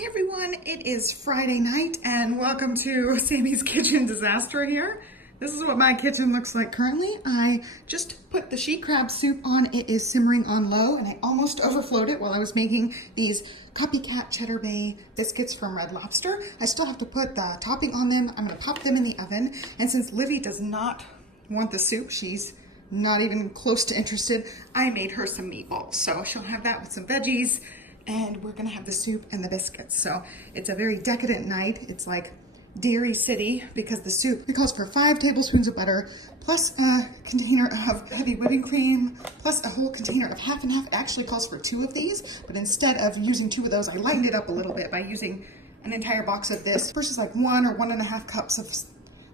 Hey everyone, it is Friday night and welcome to Sami's Kitchen Disaster here. This is what my kitchen looks like currently. I just put the she crab soup on. It is simmering on low and I almost overflowed it while I was making these Copycat Cheddar Bay biscuits from Red Lobster. I still have to put the topping on them. I'm gonna pop them in the oven. And since Livy does not want the soup, she's not even close to interested, I made her some meatballs. So she'll have that with some veggies, and we're gonna have the soup and the biscuits. So it's a very decadent night. It's like Dairy City because the soup, it calls for 5 tablespoons of butter, plus a container of heavy whipping cream, plus a whole container of half and half. It actually calls for 2 of these, but instead of using 2 of those, I lightened it up a little bit by using an entire box of this versus like 1 or 1.5 cups of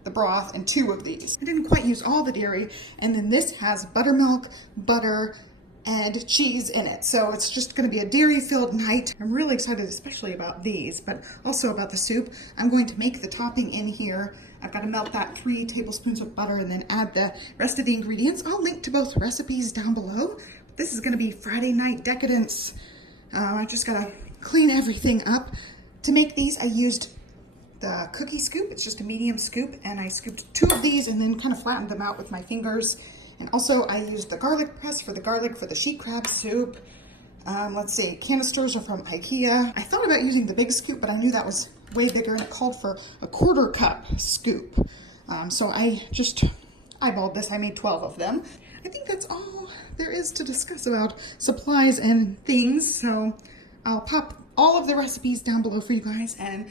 the broth and 2 of these. I didn't quite use all the dairy, and then this has buttermilk, butter, and cheese in it. So it's just gonna be a dairy-filled night. I'm really excited, especially about these, but also about the soup. I'm going to make the topping in here. I've got to melt that 3 tablespoons of butter and then add the rest of the ingredients. I'll link to both recipes down below. This is gonna be Friday night decadence. I just gotta clean everything up. To make these, I used the cookie scoop. It's just a medium scoop, and I scooped 2 of these and then kind of flattened them out with my fingers. And also I used the garlic press for the garlic for the she crab soup. Let's see, canisters are from IKEA. I thought about using the big scoop, but I knew that was way bigger and it called for a 1/4 cup scoop. So I just eyeballed this. I made 12 of them. I think that's all there is to discuss about supplies and things. So I'll pop all of the recipes down below for you guys, and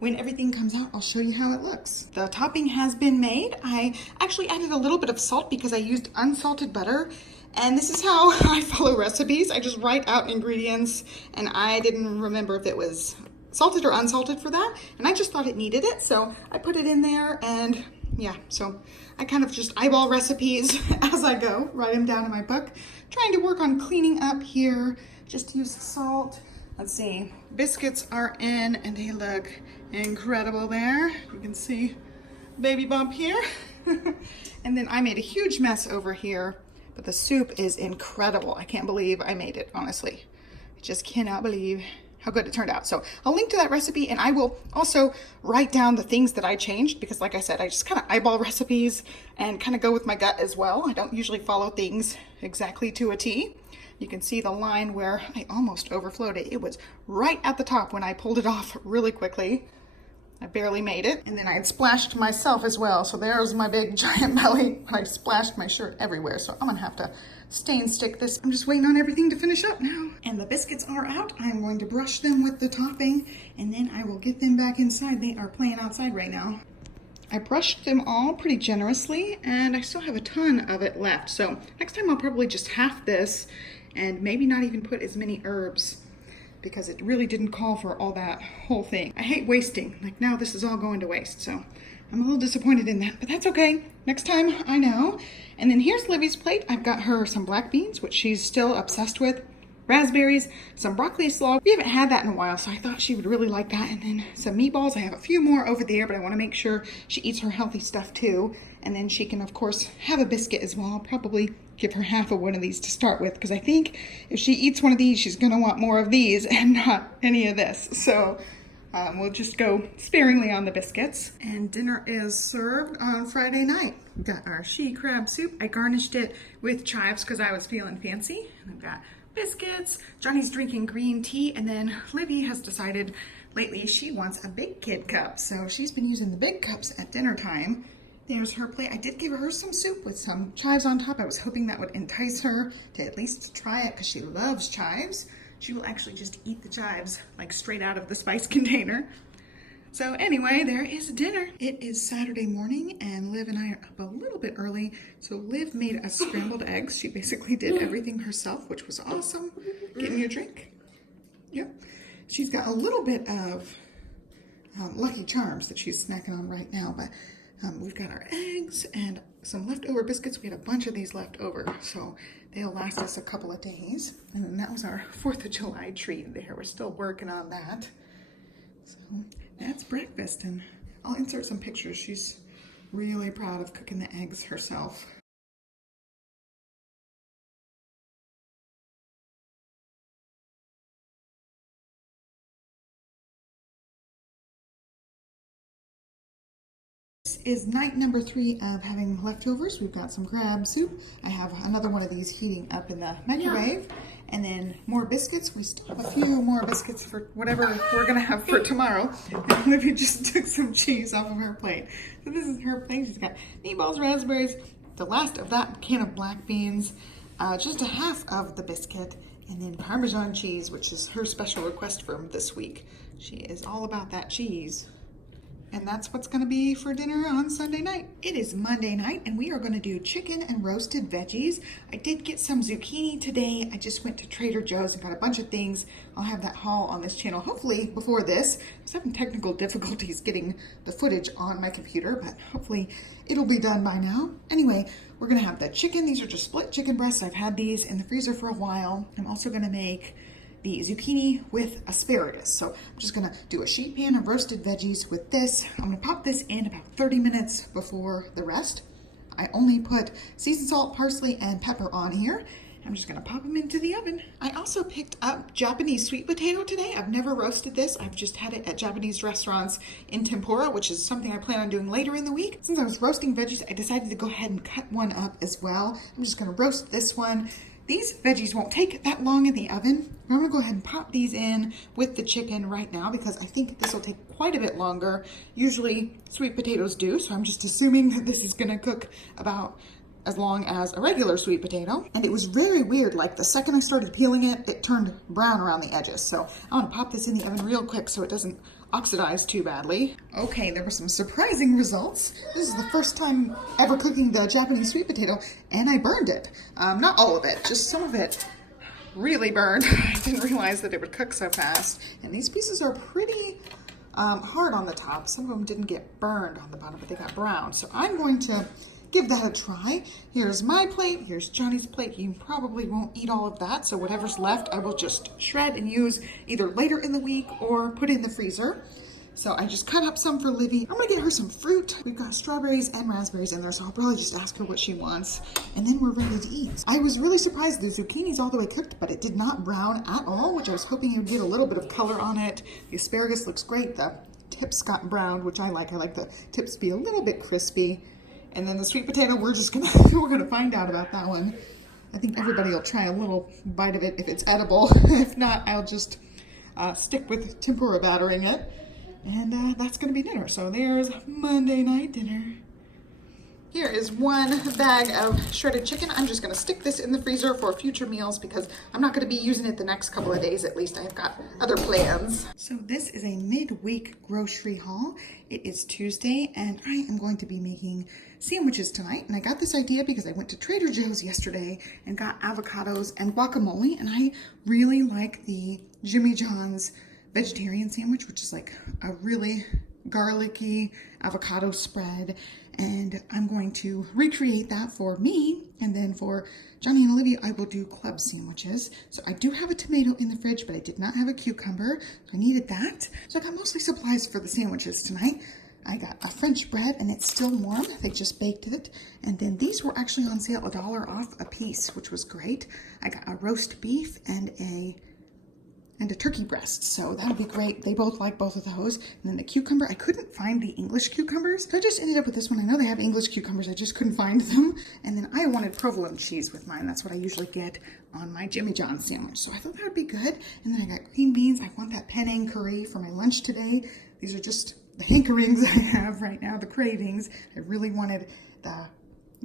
when everything comes out, I'll show you how it looks. The topping has been made. I actually added a little bit of salt because I used unsalted butter. And this is how I follow recipes. I just write out ingredients, and I didn't remember if it was salted or unsalted for that. And I just thought it needed it, so I put it in there, and yeah, so I kind of just eyeball recipes as I go, write them down in my book. Trying to work on cleaning up here, just use salt. Let's see, biscuits are in and they look incredible there. You can see baby bump here. And then I made a huge mess over here, but the soup is incredible. I can't believe I made it, honestly. I just cannot believe how good it turned out. So I'll link to that recipe, and I will also write down the things that I changed because, like I said, I just kind of eyeball recipes and kind of go with my gut as well. I don't usually follow things exactly to a T. You can see the line where I almost overflowed it. It was right at the top when I pulled it off really quickly. I barely made it. And then I had splashed myself as well. So there's my big giant belly. I splashed my shirt everywhere. So I'm gonna have to stain stick this. I'm just waiting on everything to finish up now. And the biscuits are out. I'm going to brush them with the topping, and then I will get them back inside. They are playing outside right now. I brushed them all pretty generously, and I still have a ton of it left. So next time I'll probably just half this and maybe not even put as many herbs because it really didn't call for all that whole thing. I hate wasting. Like, now this is all going to waste. So I'm a little disappointed in that, but that's okay. Next time I know. And then here's Livy's plate. I've got her some black beans, which she's still obsessed with, raspberries, some broccoli slaw. We haven't had that in a while, so I thought she would really like that. And then some meatballs. I have a few more over there, but I want to make sure she eats her healthy stuff too. And then she can, of course, have a biscuit as well. I'll probably give her half of one of these to start with, because I think if she eats one of these, she's going to want more of these and not any of this. So we'll just go sparingly on the biscuits. And dinner is served on Friday night. We've got our she crab soup. I garnished it with chives because I was feeling fancy. And I've got biscuits. Johnny's drinking green tea, and then Livy has decided lately she wants a big kid cup. So she's been using the big cups at dinner time. There's her plate. I did give her some soup with some chives on top. I was hoping that would entice her to at least try it because she loves chives. She will actually just eat the chives like straight out of the spice container. So anyway, there is dinner. It is Saturday morning, and Liv and I are up a little bit early. So Liv made us scrambled eggs. She basically did everything herself, which was awesome. Getting your drink? Yep. She's got a little bit of Lucky Charms that she's snacking on right now, but we've got our eggs and some leftover biscuits. We had a bunch of these left over, so they'll last us a couple of days. And then that was our 4th of July treat there. We're still working on that. So that's breakfast, and I'll insert some pictures. She's really proud of cooking the eggs herself. This is night number 3 of having leftovers. We've got some crab soup. I have another one of these heating up in the microwave. And then more biscuits. We still have a few more biscuits for whatever we're gonna have for tomorrow. And Olivia just took some cheese off of her plate. So this is her plate. She's got meatballs, raspberries, the last of that can of black beans, just a half of the biscuit, and then Parmesan cheese, which is her special request for this week. She is all about that cheese. And that's what's gonna be for dinner on Sunday night. It is Monday night and we are gonna do chicken and roasted veggies. I did get some zucchini today. I just went to Trader Joe's and got a bunch of things. I'll have that haul on this channel, hopefully before this. I was having technical difficulties getting the footage on my computer, but hopefully it'll be done by now. Anyway, we're gonna have the chicken. These are just split chicken breasts. I've had these in the freezer for a while. I'm also gonna make the zucchini with asparagus. So I'm just gonna do a sheet pan of roasted veggies with this. I'm gonna pop this in about 30 minutes before the rest. I only put seasoned salt, parsley, and pepper on here. I'm just gonna pop them into the oven. I also picked up Japanese sweet potato today. I've never roasted this. I've just had it at Japanese restaurants in Tempura, which is something I plan on doing later in the week. Since I was roasting veggies, I decided to go ahead and cut one up as well. I'm just gonna roast this one. These veggies won't take that long in the oven. I'm gonna go ahead and pop these in with the chicken right now because I think this will take quite a bit longer. Usually sweet potatoes do, so I'm just assuming that this is gonna cook about as long as a regular sweet potato. And it was very weird, like the second I started peeling it, it turned brown around the edges. So I wanna pop this in the oven real quick so it doesn't oxidize too badly. Okay, there were some surprising results. This is the first time ever cooking the Japanese sweet potato, and I burned it. Not all of it, just some of it really burned. I didn't realize that it would cook so fast. And these pieces are pretty hard on the top. Some of them didn't get burned on the bottom, but they got brown. So I'm going to give that a try. Here's my plate, here's Johnny's plate. He probably won't eat all of that, so whatever's left I will just shred and use either later in the week or put in the freezer. So I just cut up some for Livy. I'm gonna get her some fruit. We've got strawberries and raspberries in there, so I'll probably just ask her what she wants, and then we're ready to eat. I was really surprised the zucchini's all the way cooked, but it did not brown at all, which I was hoping it would get a little bit of color on it. The asparagus looks great. The tips got browned, which I like. I like the tips to be a little bit crispy. And then the sweet potato, we're gonna find out about that one. I think everybody will try a little bite of it if it's edible. If not, I'll just stick with tempura battering it. And that's gonna be dinner. So there's Monday night dinner. Here is one bag of shredded chicken. I'm just gonna stick this in the freezer for future meals because I'm not gonna be using it the next couple of days at least. I've got other plans. So this is a midweek grocery haul. It is Tuesday and I am going to be making sandwiches tonight. And I got this idea because I went to Trader Joe's yesterday and got avocados and guacamole. And I really like the Jimmy John's vegetarian sandwich, which is like a really garlicky avocado spread. And I'm going to recreate that for me. And then for Johnny and Olivia, I will do club sandwiches. So I do have a tomato in the fridge, but I did not have a cucumber. So I needed that. So I got mostly supplies for the sandwiches tonight. I got a French bread and it's still warm. They just baked it. And then these were actually on sale, $1 off a piece, which was great. I got a roast beef and a turkey breast, so that'll be great. They both like both of those. And then the cucumber, I couldn't find the English cucumbers, so I just ended up with this one. I know they have English cucumbers, I just couldn't find them. And then I wanted provolone cheese with mine. That's what I usually get on my Jimmy John's sandwich, so I thought that would be good. And then I got green beans. I want that penne curry for my lunch today. These are just the hankerings I have right now, the cravings. I really wanted the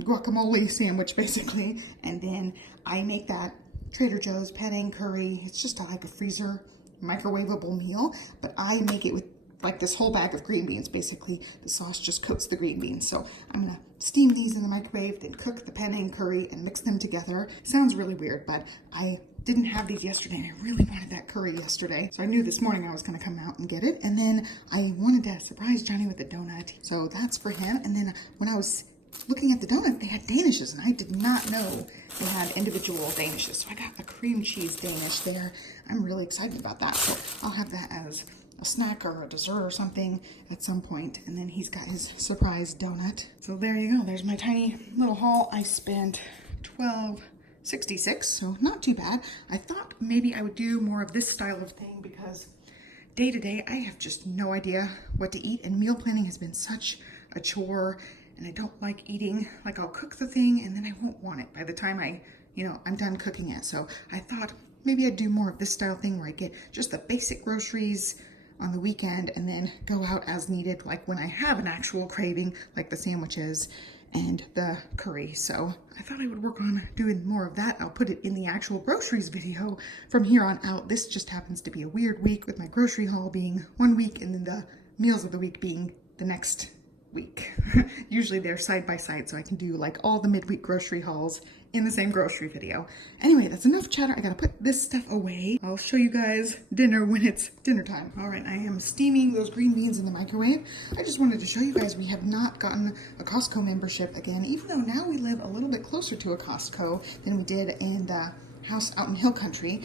guacamole sandwich, basically. And then I make that Trader Joe's penne curry. It's just like a freezer microwavable meal, but I make it with like this whole bag of green beans. Basically, the sauce just coats the green beans. So I'm gonna steam these in the microwave, then cook the penne curry and mix them together. Sounds really weird, but I didn't have these yesterday and I really wanted that curry yesterday. So I knew this morning I was gonna come out and get it. And then I wanted to surprise Johnny with a donut. So that's for him. And then when I was looking at the donut, they had danishes, and I did not know they had individual danishes. So I got the cream cheese danish there. I'm really excited about that. So I'll have that as a snack or a dessert or something at some point. And then he's got his surprise donut. So there you go. There's my tiny little haul. I spent $12.66, so not too bad. I thought maybe I would do more of this style of thing because day to day I have just no idea what to eat, and meal planning has been such a chore, and I don't like eating, like I'll cook the thing and then I won't want it by the time I'm done cooking it. So I thought maybe I'd do more of this style thing where I get just the basic groceries on the weekend and then go out as needed, like when I have an actual craving, like the sandwiches and the curry. So I thought I would work on doing more of that. I'll put it in the actual groceries video from here on out. This just happens to be a weird week with my grocery haul being one week and then the meals of the week being the next week. Usually they're side by side, so I can do like all the midweek grocery hauls in the same grocery video. Anyway, that's enough chatter. I gotta put this stuff away. I'll show you guys dinner when it's dinner time. All right, I am steaming those green beans in the microwave. I just wanted to show you guys we have not gotten a Costco membership again, even though now we live a little bit closer to a Costco than we did in the house out in Hill Country.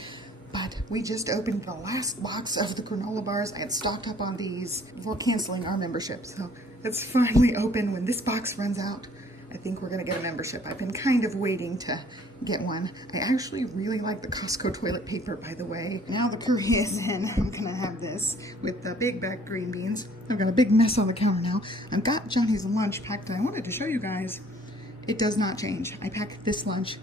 But we just opened the last box of the granola bars. I had stocked up on these before canceling our membership, so it's finally open. When this box runs out, I think we're gonna get a membership. I've been kind of waiting to get one. I actually really like the Costco toilet paper, by the way. Now the curry is in, I'm gonna have this with the big bag green beans. I've got a big mess on the counter now. I've got Johnny's lunch packed, and I wanted to show you guys, it does not change. I pack this lunch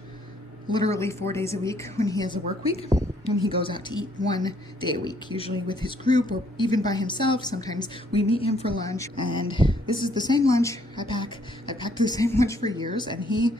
literally 4 days a week when he has a work week, and he goes out to eat 1 day a week, usually with his group or even by himself. Sometimes we meet him for lunch, and this is the same lunch I pack. I've packed the same lunch for years, and he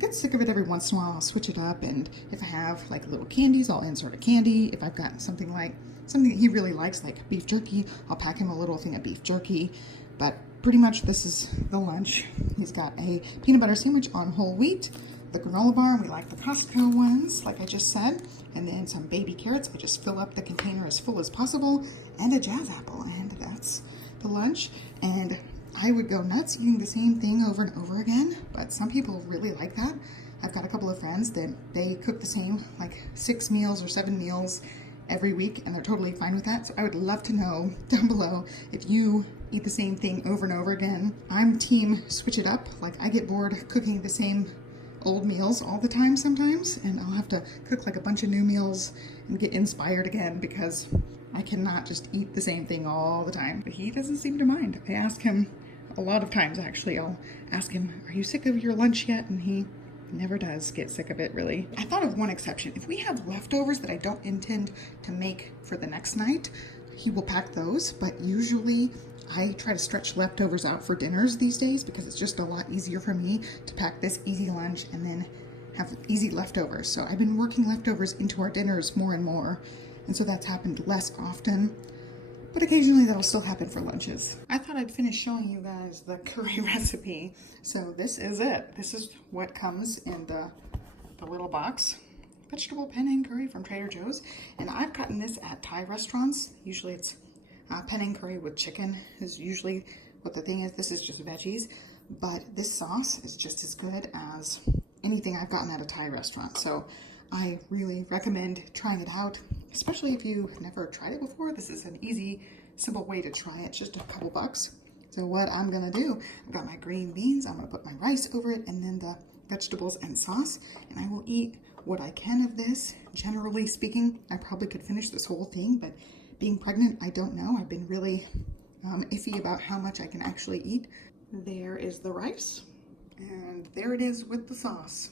gets sick of it every once in a while. I'll switch it up, and if I have like little candies, I'll insert a candy. If I've got something that he really likes, like beef jerky, I'll pack him a little thing of beef jerky. But pretty much this is the lunch. He's got a peanut butter sandwich on whole wheat, the granola bar, and we like the Costco ones, like I just said, and then some baby carrots. I just fill up the container as full as possible, and a jazz apple, and that's the lunch. And I would go nuts eating the same thing over and over again, but some people really like that. I've got a couple of friends that they cook the same, like 6 meals or 7 meals every week, and they're totally fine with that. So I would love to know down below if you eat the same thing over and over again. I'm team switch it up. Like, I get bored cooking the same old meals all the time sometimes, and I'll have to cook like a bunch of new meals and get inspired again, because I cannot just eat the same thing all the time. But he doesn't seem to mind. I ask him a lot of times, actually. I'll ask him, are you sick of your lunch yet? And he never does get sick of it, really. I thought of one exception. If we have leftovers that I don't intend to make for the next night, he will pack those, but usually I try to stretch leftovers out for dinners these days, because it's just a lot easier for me to pack this easy lunch and then have easy leftovers. So I've been working leftovers into our dinners more and more, and so that's happened less often, but occasionally that'll still happen for lunches. I thought I'd finish showing you guys the curry recipe. So this is it. This is what comes in the little box. Vegetable penne curry from Trader Joe's, and I've gotten this at Thai restaurants. Usually it's penne curry with chicken is usually what the thing is. This is just veggies, but this sauce is just as good as anything I've gotten at a Thai restaurant. So I really recommend trying it out, especially if you've never tried it before. This is an easy, simple way to try it, just a couple bucks. So what I'm gonna do, I've got my green beans, I'm gonna put my rice over it, and then the vegetables and sauce, and I will eat what I can of this. Generally speaking, I probably could finish this whole thing, but being pregnant, I don't know. I've been really iffy about how much I can actually eat. There is the rice, and there it is with the sauce.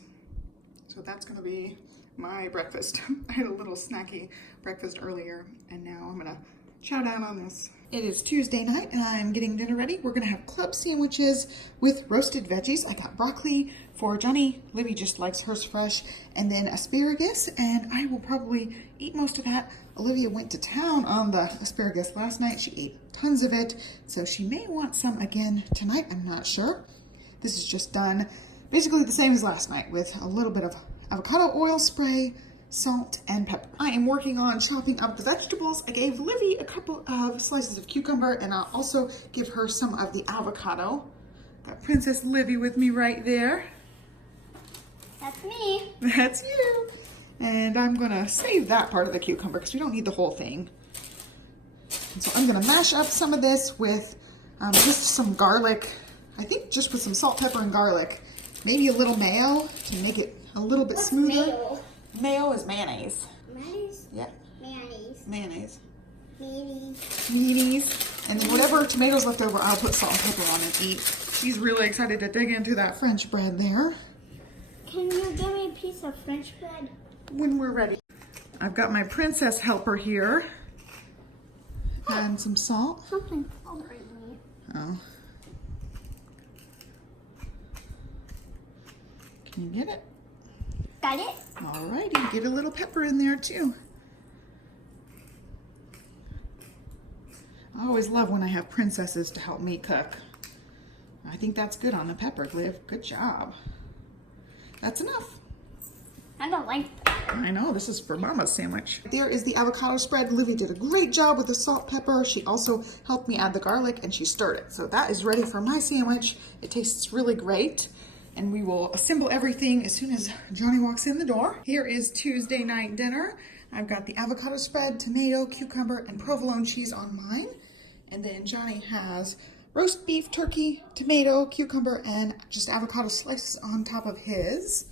So that's gonna be my breakfast. I had a little snacky breakfast earlier, and now I'm gonna chow down on this. It is Tuesday night, and I'm getting dinner ready. We're gonna have club sandwiches with roasted veggies. I got broccoli for Johnny. Olivia just likes hers fresh, and then asparagus, and I will probably eat most of that. Olivia went to town on the asparagus last night. She ate tons of it, so she may want some again tonight. I'm not sure. This is just done basically the same as last night, with a little bit of avocado oil spray, salt, and pepper. I am working on chopping up the vegetables. I gave Livy a couple of slices of cucumber, and I'll also give her some of the avocado. Got Princess Livy with me right there. That's me. That's you. And I'm gonna save that part of the cucumber because we don't need the whole thing. And so I'm gonna mash up some of this with just some garlic. I think just with some salt, pepper, and garlic. Maybe a little mayo to make it a little bit smoother. Mayo? Mayo is mayonnaise. Mayonnaise? Yeah. Mayonnaise. Mayonnaise. Meaties. And then whatever tomatoes left over, I'll put salt and pepper on and eat. She's really excited to dig into that French bread there. Can you give me a piece of French bread? When we're ready. I've got my princess helper here. And some salt. Something bothering me. Oh. Can you get it? Got it? Alrighty, get a little pepper in there too. I always love when I have princesses to help me cook. I think that's good on the pepper, Liv. Good job. That's enough. I don't like that. I know, this is for Mama's sandwich. There is the avocado spread. Olivia did a great job with the salt, pepper. She also helped me add the garlic and she stirred it. So that is ready for my sandwich. It tastes really great. And we will assemble everything as soon as Johnny walks in the door. Here is Tuesday night dinner. I've got the avocado spread, tomato, cucumber, and provolone cheese on mine. And then Johnny has roast beef, turkey, tomato, cucumber, and just avocado slices on top of his.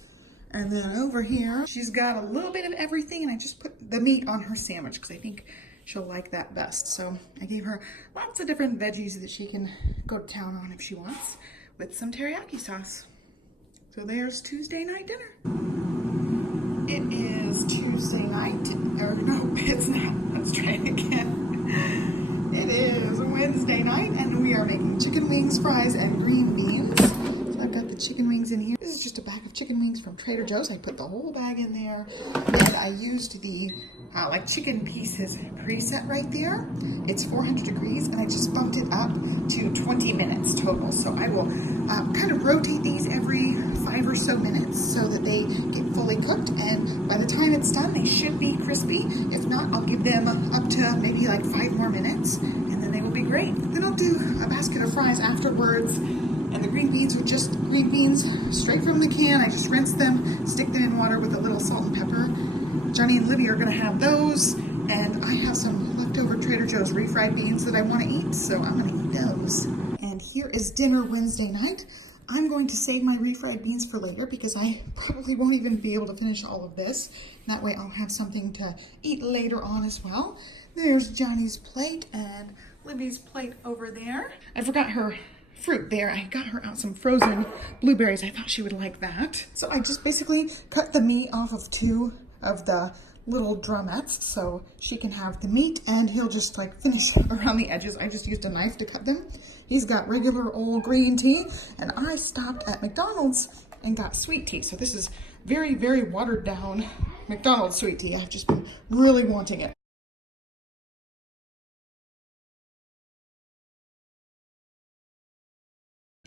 And then over here, she's got a little bit of everything, and I just put the meat on her sandwich because I think she'll like that best. So I gave her lots of different veggies that she can go to town on if she wants, with some teriyaki sauce. So there's Tuesday night dinner. It is Tuesday night, or no, it's not. Let's try it again. It is Wednesday night, and we are making chicken wings, fries, and green beans. So I've got the chicken wings in here. This is just a bag of chicken wings from Trader Joe's. I put the whole bag in there, and I used the like chicken pieces preset right there. It's 400 degrees, and I just bumped it up to 20 minutes total. So I will kind of rotate these every 5 or so minutes so that they get fully cooked, and by the time it's done, they should be crispy. If not, I'll give them up to maybe like 5 more minutes, and then they will be great. Then I'll do a basket of fries afterwards, and the green beans were just green beans straight from the can. I just rinse them, stick them in water with a little salt and pepper. Johnny and Olivia are gonna have those, and I have some leftover Trader Joe's refried beans that I wanna eat, so I'm gonna eat those. And here is dinner Wednesday night. I'm going to save my refried beans for later because I probably won't even be able to finish all of this. That way I'll have something to eat later on as well. There's Johnny's plate and Libby's plate over there. I forgot her fruit there. I got her out some frozen blueberries. I thought she would like that. So I just basically cut the meat off of 2 of the little drumettes so she can have the meat, and he'll just like finish around the edges. I just used a knife to cut them. He's got regular old green tea, and I stopped at McDonald's and got sweet tea. So this is very, very watered down McDonald's sweet tea. I've just been really wanting it.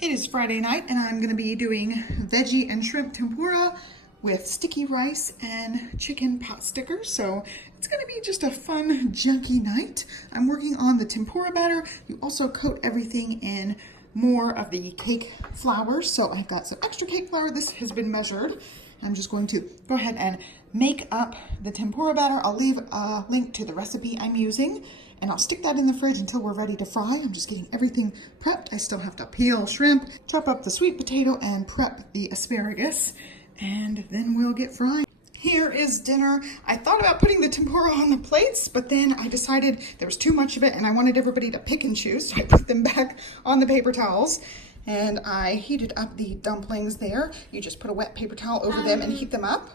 It is Friday night, and I'm gonna be doing veggie and shrimp tempura with sticky rice and chicken pot stickers. So it's gonna be just a fun, junky night. I'm working on the tempura batter. You also coat everything in more of the cake flour. So I've got some extra cake flour. This has been measured. I'm just going to go ahead and make up the tempura batter. I'll leave a link to the recipe I'm using, and I'll stick that in the fridge until we're ready to fry. I'm just getting everything prepped. I still have to peel shrimp, chop up the sweet potato, and prep the asparagus, and then we'll get frying. Here is dinner. I thought about putting the tempura on the plates, but then I decided there was too much of it and I wanted everybody to pick and choose, so I put them back on the paper towels. And I heated up the dumplings there. You just put a wet paper towel over them and heat them up.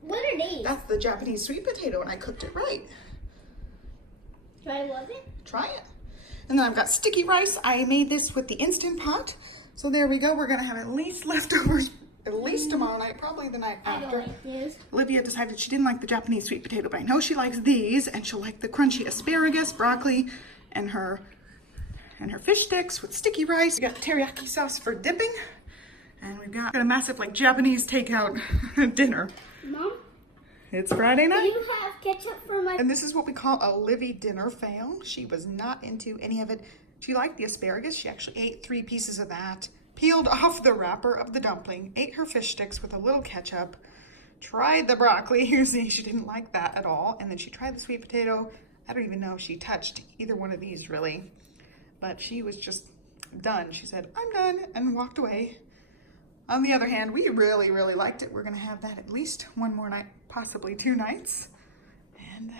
What are these? That's the Japanese sweet potato, and I cooked it right. Try was it? Try it. And then I've got sticky rice. I made this with the Instant Pot. So there we go. We're gonna have at least leftovers at least tomorrow night, probably the night after. I don't like this. Olivia decided she didn't like the Japanese sweet potato, but I know she likes these, and she'll like the crunchy asparagus, broccoli, and her fish sticks with sticky rice. We got teriyaki sauce for dipping, and we've got a massive like Japanese takeout dinner. Mom? It's Friday night. Do you have ketchup for my... And this is what we call a Livy dinner fail. She was not into any of it. She liked the asparagus. She actually ate 3 pieces of that, peeled off the wrapper of the dumpling, ate her fish sticks with a little ketchup, tried the broccoli. She didn't like that at all. And then she tried the sweet potato. I don't even know if she touched either one of these really, but she was just done. She said, "I'm done," and walked away. On the other hand, we really, really liked it. We're gonna have that at least one more night, possibly 2 nights. And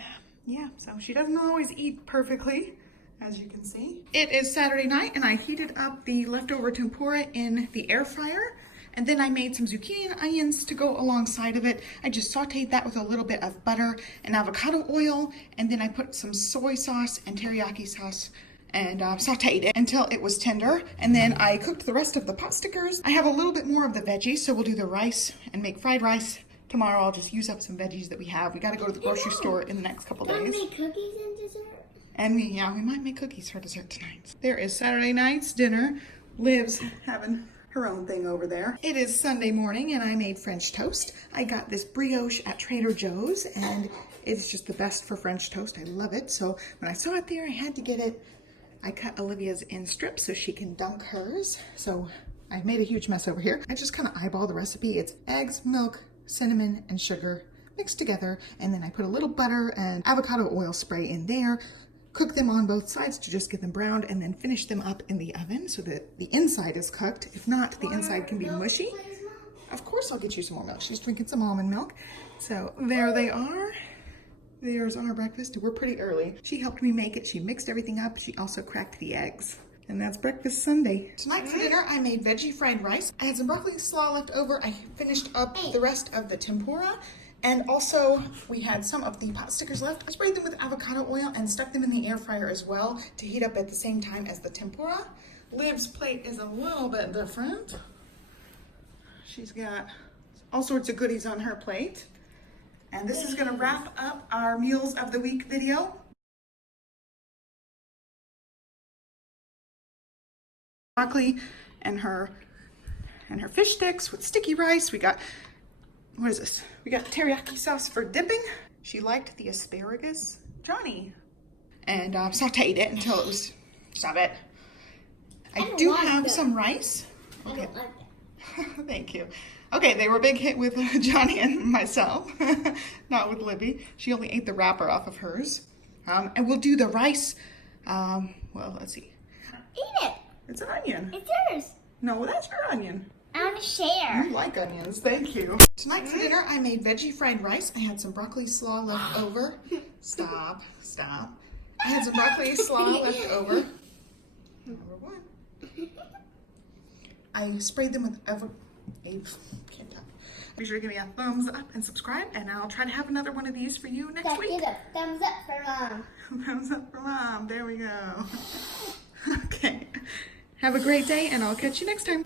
Yeah, so she doesn't always eat perfectly, as you can see. It is Saturday night and I heated up the leftover tempura in the air fryer. And then I made some zucchini and onions to go alongside of it. I just sauteed that with a little bit of butter and avocado oil. And then I put some soy sauce and teriyaki sauce and sauteed it until it was tender. And then I cooked the rest of the pot stickers. I have a little bit more of the veggies, so we'll do the rice and make fried rice. Tomorrow I'll just use up some veggies that we have. We got to go to the grocery store in the next couple days. Don't make cookies and dessert? And yeah, we might make cookies for dessert tonight. There is Saturday night's dinner. Liv's having her own thing over there. It is Sunday morning and I made French toast. I got this brioche at Trader Joe's and it's just the best for French toast. I love it. So when I saw it there, I had to get it. I cut Olivia's in strips so she can dunk hers. So I made a huge mess over here. I just kind of eyeball the recipe. It's eggs, milk, cinnamon, and sugar mixed together. And then I put a little butter and avocado oil spray in there. Cook them on both sides to just get them browned and then finish them up in the oven so that the inside is cooked. If not, the inside can be mushy. Of course I'll get you some more milk. She's drinking some almond milk. So there they are. There's our breakfast. We're pretty early. She helped me make it. She mixed everything up. She also cracked the eggs. And that's breakfast Sunday. Tonight for dinner, I made veggie fried rice. I had some broccoli slaw left over. I finished up the rest of the tempura. And also, we had some of the pot stickers left. I sprayed them with avocado oil and stuck them in the air fryer as well to heat up at the same time as the tempura. Liv's plate is a little bit different. She's got all sorts of goodies on her plate. And this is gonna wrap up our Meals of the Week video. Broccoli and her fish sticks with sticky rice. We got, what is this? We got teriyaki sauce for dipping. She liked the asparagus, Johnny, and sauteed it until it was, stop it. I do have some rice. Okay. I don't like that. Thank you. Okay, they were a big hit with Johnny and myself, not with Libby. She only ate the wrapper off of hers. And we'll do the rice, well, let's see. Eat it. It's an onion. It's yours. No, that's your onion. I want to share. You like onions, thank you. Tonight for dinner, I made veggie fried rice. I had some broccoli slaw left over. Stop. I had some broccoli slaw left over. Number one. I sprayed them with can't talk. Be sure to give me a thumbs up and subscribe, and I'll try to have another one of these for you next week. Give a thumbs up for Mom. Thumbs up for Mom. There we go. Okay. Have a great day, and I'll catch you next time.